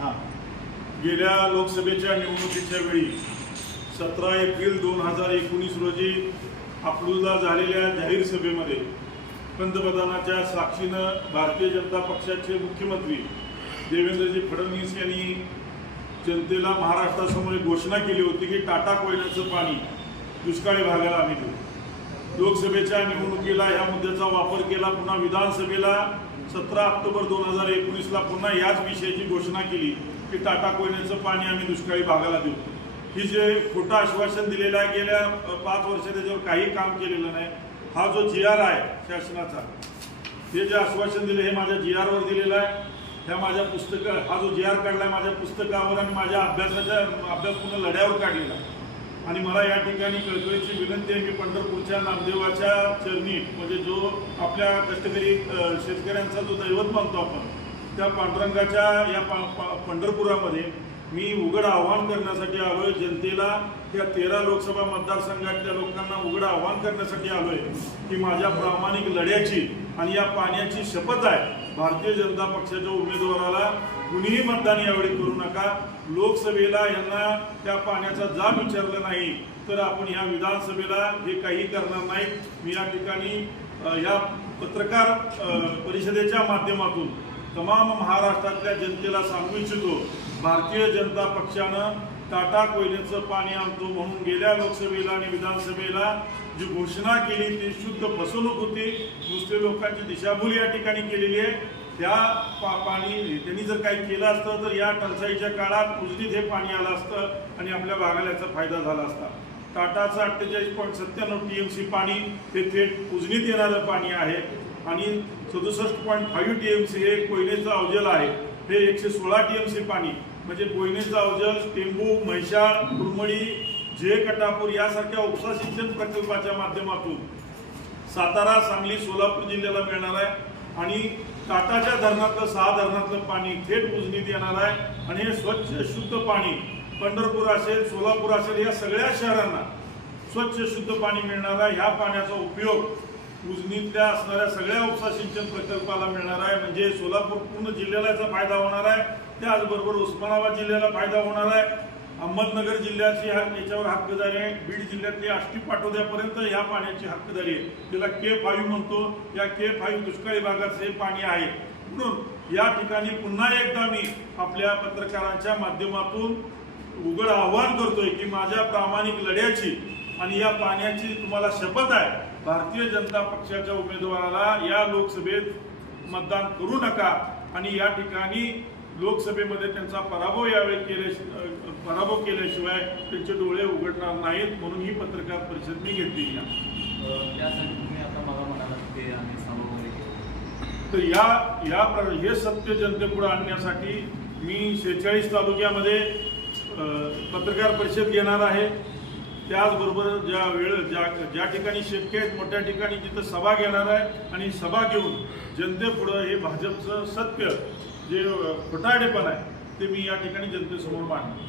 हां. गेल्या लोकसभेच्या निवडणुकीच्या वेळी सतरा एप्रिल दोन हजार एकोणीस रोजी अकलूजला झालेल्या जाहीर सभेमध्ये पंतप्रधानाच्या साक्षीनं भारतीय जनता पक्षाचे मुख्यमंत्री देवेंद्रजी फडणवीस यांनी जनतेला महाराष्ट्रासमोर घोषणा केली होती की टाटा कोयनाचं पाणी दुष्काळी भागाला आम्ही देऊ. लोकसभेच्या निवडणुकीला ह्या मुद्द्याचा वापर केला. पुन्हा विधानसभेला सतरा ऑक्टोबर दोन हजार एकोणीसला पुन्हा याच विषयाची घोषणा केली की टाटा कोयनेचं पाणी आम्ही दुष्काळी भागाला देऊ. ही जे खोटं आश्वासन दिलेलं आहे गेल्या पाच वर्ष त्याच्यावर काही काम केलेलं नाही. हा जो जी आर आहे शासनाचा हे जे आश्वासन दिलं हे माझ्या जी आरवर दिलेलं आहे. ह्या माझ्या पुस्तक हा जो जी आर काढला आहे माझ्या पुस्तकावर आणि माझ्या अभ्यासाच्या अभ्यासपूर्ण लढ्यावर काढलेला आहे. आणि मला या ठिकाणी कळकळीची विनंती आहे की पंढरपूरच्या नामदेवाच्या चरणी म्हणजे जो आपल्या कष्टकरी शेतकऱ्यांचा जो दैवत मानतो आपण त्या पांडुरंगाच्या या पा- पंढरपुरामध्ये मी उघड आव्हान करण्यासाठी आलोय जनतेला. या तेरा लोकसभा मतदारसंघातल्या लोकांना उघड आव्हान करण्यासाठी आलोय की माझ्या प्रामाणिक लढ्याची आणि या पाण्याची शपथ आहे भारतीय जनता पक्षाच्या उमेदवाराला कुणीही मतदान यावेळी करू नका. लोकसभेला यांना त्या पाण्याचा जाब विचारला नाही तर आपण या विधानसभेला हे काही करणार नाही. मी या ठिकाणी या पत्रकार परिषदेच्या माध्यमातून तमाम महाराष्ट्रातल्या जनतेला सांगू इच्छितो भारतीय जनता पक्षानं टाटा कोयलेचं पाणी आणतो म्हणून गेल्या लोकसभेला आणि विधानसभेला जी घोषणा केली ती शुद्ध फसवणूक होती. नुसते लोकांची दिशाभूल या ठिकाणी केलेली आहे. त्या पा पाणी त्यांनी जर काही केलं असतं तर या टंचाईच्या काळात उजनीत हे पाणी आलं असतं आणि आपल्या भागाला याचा फायदा झाला असता. टाटाचं अठ्ठेचाळीस पॉईंट सत्त्याण्णव टी एम सी पाणी हे थेट उजनीत येणारं पाणी आहे. आणि सदुसष्ट point five T M C हे कोयनेचं अवजल आहे. हे एकशे सोळा टी एम सी पाणी म्हणजे कोयनेचं अवजल टेंबू म्हैशाळ कुरमळी जे कटापूर यासारख्या उपसा सिंचन प्रकल्पाच्या माध्यमातून सातारा सांगली सोलापूर जिल्ह्याला मिळणार आहे. आणि काटाच्या धरणातलं सहा धरणातलं पाणी थेट उजनीत येणार आहे. आणि हे स्वच्छ शुद्ध पाणी पंढरपूर असेल सोलापूर असेल या सगळ्या शहरांना स्वच्छ शुद्ध पाणी मिळणार आहे. ह्या पाण्याचा उपयोग उजनीतल्या असणाऱ्या सगळ्या उपसा सिंचन प्रकल्पाला मिळणार आहे. म्हणजे सोलापूर पूर्ण जिल्ह्याला याचा फायदा होणार आहे. त्याचबरोबर उस्मानाबाद जिल्ह्याला फायदा होणार आहे. अहमदनगर जिल्ह्याची हा याच्यावर हक्कदारी आहे. बीड जिल्ह्यातली आष्टी पाठवद्यापर्यंत ह्या पाण्याची हक्कदारी आहे. त्याला के फाईव्ह म्हणतो. या के फाईव्ह दुष्काळी भागात हे पाणी आहे. म्हणून या ठिकाणी पुन्हा एकदा मी आपल्या पत्रकारांच्या माध्यमातून उघड आव्हान करतोय की माझ्या प्रामाणिक लढ्याची आणि या पाण्याची तुम्हाला शपथ आहे. भारतीय जनता पक्षाच्या उमेदवाराला या लोकसभेत मतदान करू नका. आणि या ठिकाणी लोकसभेमध्ये त्यांचा पराभव यावेळी केल्या पराभव केल्याशिवाय त्यांचे डोळे उघडणार नाहीत म्हणून ही पत्रकार परिषद मी घेतली. या. तर या या प्र- हे सत्य जनतेपुढे आणण्यासाठी मी शेहेचाळीस तालुक्यामध्ये पत्रकार परिषद घेणार आहे. त्याचबरोबर ज्या वेळ ज्या ज्या ठिकाणी शक्य आहेत मोठ्या ठिकाणी जिथं सभा घेणार आहे आणि सभा घेऊन जनतेपुढं हे भाजपचं सत्य जे खोटाडेपण आहे ते मी या ठिकाणी जनतेसमोर मांडणार.